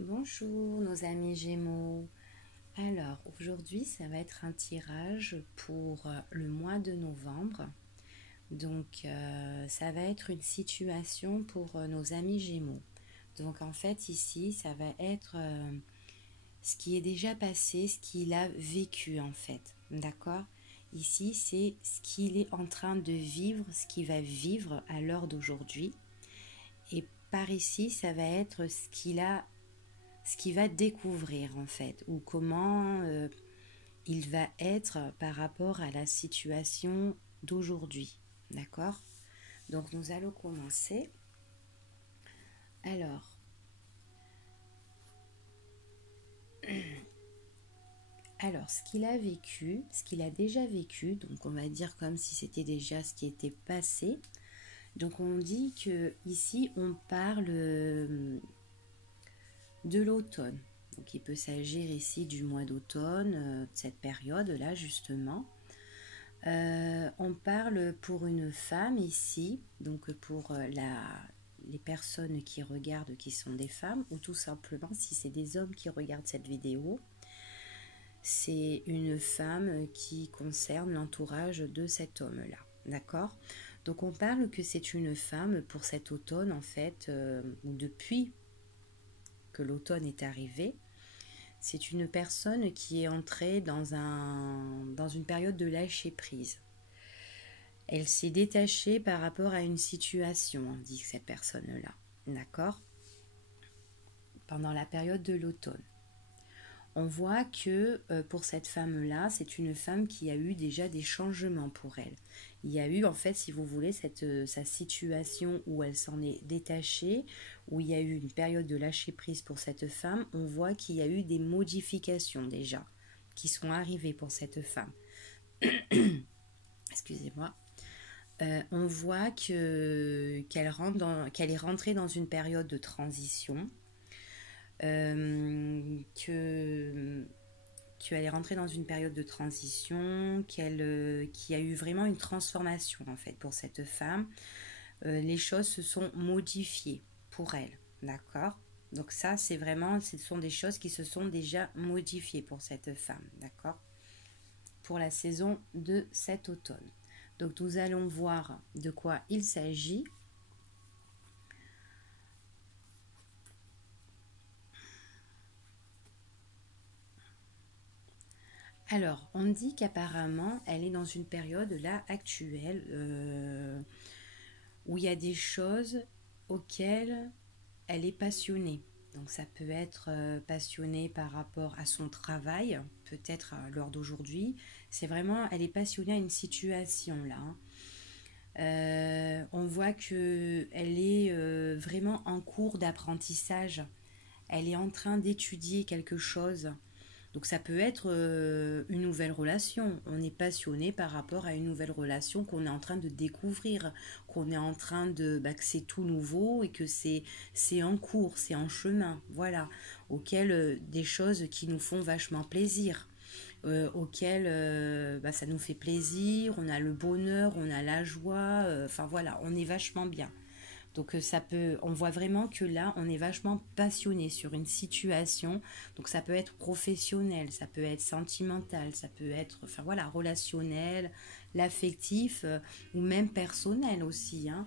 Bonjour nos amis Gémeaux. Alors aujourd'hui ça va être un tirage pour le mois de novembre. Donc ça va être une situation pour nos amis Gémeaux. Donc en fait ici ça va être ce qui est déjà passé, ce qu'il a vécu en fait. D'accord. Ici c'est ce qu'il est en train de vivre, ce qu'il va vivre à l'heure d'aujourd'hui. Et par ici ça va être ce qu'il va découvrir en fait, ou comment il va être par rapport à la situation d'aujourd'hui. D'accord. Donc nous allons commencer. Alors, ce qu'il a vécu, ce qu'il a déjà vécu, donc on va dire comme si c'était déjà ce qui était passé. Donc on dit que ici on parle de l'automne. Donc il peut s'agir ici du mois d'automne, de cette période-là justement. On parle pour une femme ici, donc pour les personnes qui regardent qui sont des femmes, ou tout simplement si c'est des hommes qui regardent cette vidéo, c'est une femme qui concerne l'entourage de cet homme-là. D'accord. Donc on parle que c'est une femme pour cet automne en fait, ou depuis que l'automne est arrivé. C'est une personne qui est entrée dans une période de lâcher prise. Elle s'est détachée par rapport à une situation, dit cette personne-là. D'accord. Pendant la période de l'automne. On voit que pour cette femme-là, c'est une femme qui a eu déjà des changements pour elle. Il y a eu, en fait, si vous voulez, sa situation où elle s'en est détachée, où il y a eu une période de lâcher-prise pour cette femme. On voit qu'il y a eu des modifications déjà qui sont arrivées pour cette femme. Excusez-moi. On voit qu'elle est rentrée dans une période de transition, qu'elle est rentrée dans une période de transition, qu'il y a eu vraiment une transformation en fait pour cette femme. Les choses se sont modifiées pour elle, d'accord. Donc ça, ce sont des choses qui se sont déjà modifiées pour cette femme, d'accord, pour la saison de cet automne. Donc nous allons voir de quoi il s'agit. Alors, on dit qu'apparemment, elle est dans une période là actuelle où il y a des choses auxquelles elle est passionnée. Donc ça peut être passionnée par rapport à son travail, peut-être à l'heure d'aujourd'hui. C'est vraiment, elle est passionnée à une situation là. On voit qu'elle est vraiment en cours d'apprentissage. Elle est en train d'étudier quelque chose. Donc ça peut être une nouvelle relation. On est passionné par rapport à une nouvelle relation qu'on est en train de découvrir, qu'on est en train que c'est tout nouveau et que c'est en cours, c'est en chemin, voilà, auquel des choses qui nous font vachement plaisir. Auquel ça nous fait plaisir, on a le bonheur, on a la joie, enfin voilà, on est vachement bien. Donc on voit vraiment que là, on est vachement passionné sur une situation. Donc ça peut être professionnel, ça peut être sentimental, ça peut être, enfin voilà, relationnel, l'affectif ou même personnel aussi. Hein.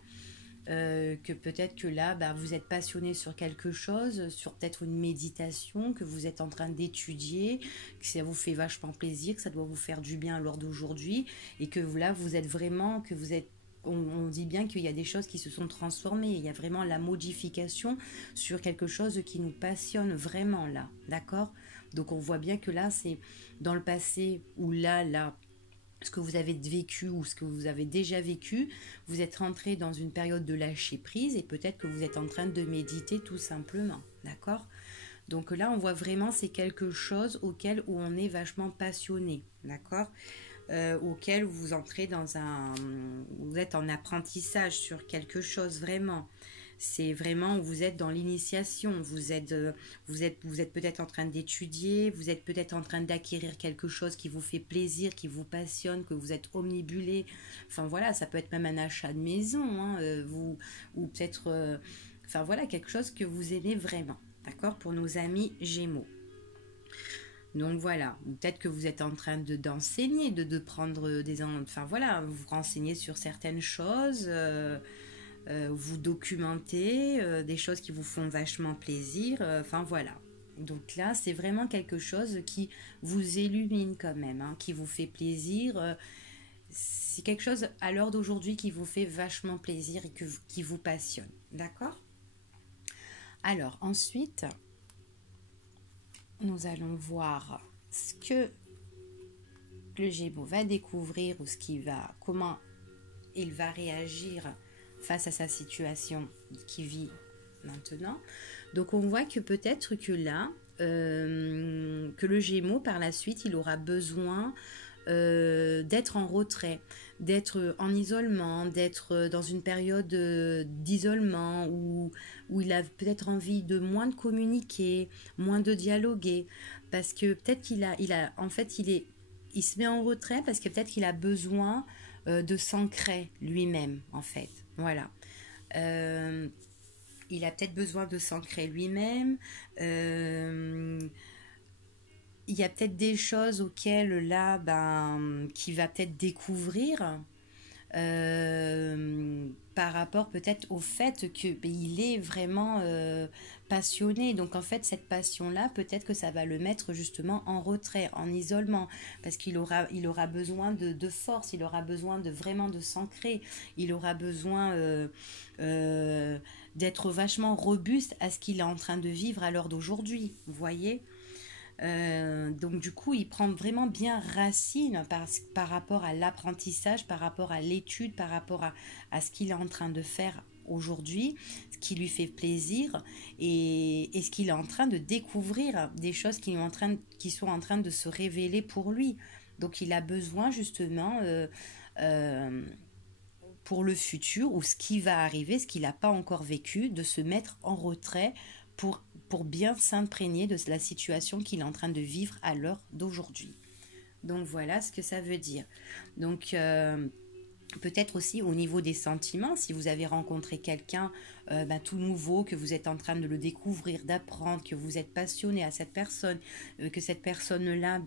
Que peut-être que là, vous êtes passionné sur quelque chose, sur peut-être une méditation que vous êtes en train d'étudier, que ça vous fait vachement plaisir, que ça doit vous faire du bien lors d'aujourd'hui, et que là, vous êtes vraiment, que vous êtes on dit bien qu'il y a des choses qui se sont transformées. Il y a vraiment la modification sur quelque chose qui nous passionne vraiment là. D'accord. Donc on voit bien que là, c'est dans le passé ou là, ce que vous avez vécu ou ce que vous avez déjà vécu, vous êtes rentré dans une période de lâcher prise et peut-être que vous êtes en train de méditer tout simplement. D'accord. Donc là, on voit vraiment c'est quelque chose auquel où on est vachement passionné. D'accord. Auquel vous entrez vous êtes en apprentissage sur quelque chose vraiment. C'est vraiment où vous êtes dans l'initiation. Vous êtes peut-être en train d'étudier, vous êtes peut-être en train d'acquérir quelque chose qui vous fait plaisir, qui vous passionne, que vous êtes omnibulé. Enfin voilà, ça peut être même un achat de maison, hein, ou peut-être, enfin voilà, quelque chose que vous aimez vraiment. d'accord, pour nos amis Gémeaux. Donc voilà, peut-être que vous êtes en train d'enseigner, de prendre des... Enfin voilà, vous vous renseignez sur certaines choses, vous documentez des choses qui vous font vachement plaisir, enfin voilà. Donc là, c'est vraiment quelque chose qui vous illumine quand même, hein, qui vous fait plaisir. C'est quelque chose à l'heure d'aujourd'hui qui vous fait vachement plaisir et qui vous passionne. D'accord? Alors ensuite, nous allons voir ce que le Gémeaux va découvrir ou comment il va réagir face à sa situation qu'il vit maintenant. Donc on voit que peut-être que là, que le Gémeaux par la suite, il aura besoin d'être en retrait, d'être en isolement, d'être dans une période d'isolement où il a peut-être envie de moins de communiquer, moins de dialoguer, parce que peut-être il se met en retrait parce que peut-être qu'il a besoin de s'ancrer lui-même, en fait. Voilà. Il a peut-être besoin de s'ancrer lui-même. Il y a peut-être des choses auxquelles là, qu'il va peut-être découvrir par rapport peut-être au fait qu'il est vraiment passionné. Donc en fait, cette passion-là, peut-être que ça va le mettre justement en retrait, en isolement, parce qu'il aura besoin de force, il aura besoin vraiment de s'ancrer, il aura besoin d'être vachement robuste à ce qu'il est en train de vivre à l'heure d'aujourd'hui, vous voyez. Donc du coup, il prend vraiment bien racine par rapport à l'apprentissage, par rapport à l'étude, par rapport à ce qu'il est en train de faire aujourd'hui, ce qui lui fait plaisir et ce qu'il est en train de découvrir, des choses qui sont en train de se révéler pour lui. Donc il a besoin justement pour le futur ou ce qui va arriver, ce qu'il n'a pas encore vécu, de se mettre en retrait pour bien s'imprégner de la situation qu'il est en train de vivre à l'heure d'aujourd'hui. Donc voilà ce que ça veut dire. Donc peut-être aussi au niveau des sentiments, si vous avez rencontré quelqu'un tout nouveau, que vous êtes en train de le découvrir, d'apprendre, que vous êtes passionné à cette personne, que cette personne-là,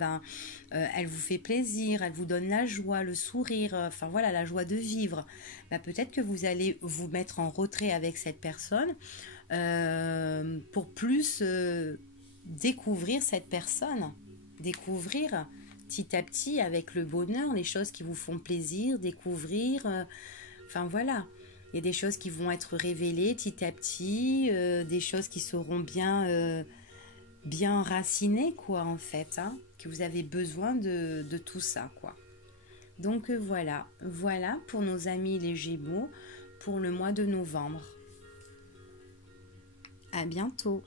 elle vous fait plaisir, elle vous donne la joie, le sourire, enfin voilà, la joie de vivre, peut-être que vous allez vous mettre en retrait avec cette personne pour plus découvrir cette personne, découvrir petit à petit avec le bonheur les choses qui vous font plaisir, découvrir, enfin voilà, il y a des choses qui vont être révélées petit à petit, des choses qui seront bien enracinées quoi en fait, hein, que vous avez besoin de tout ça quoi. Donc voilà pour nos amis les Gémeaux pour le mois de novembre. À bientôt.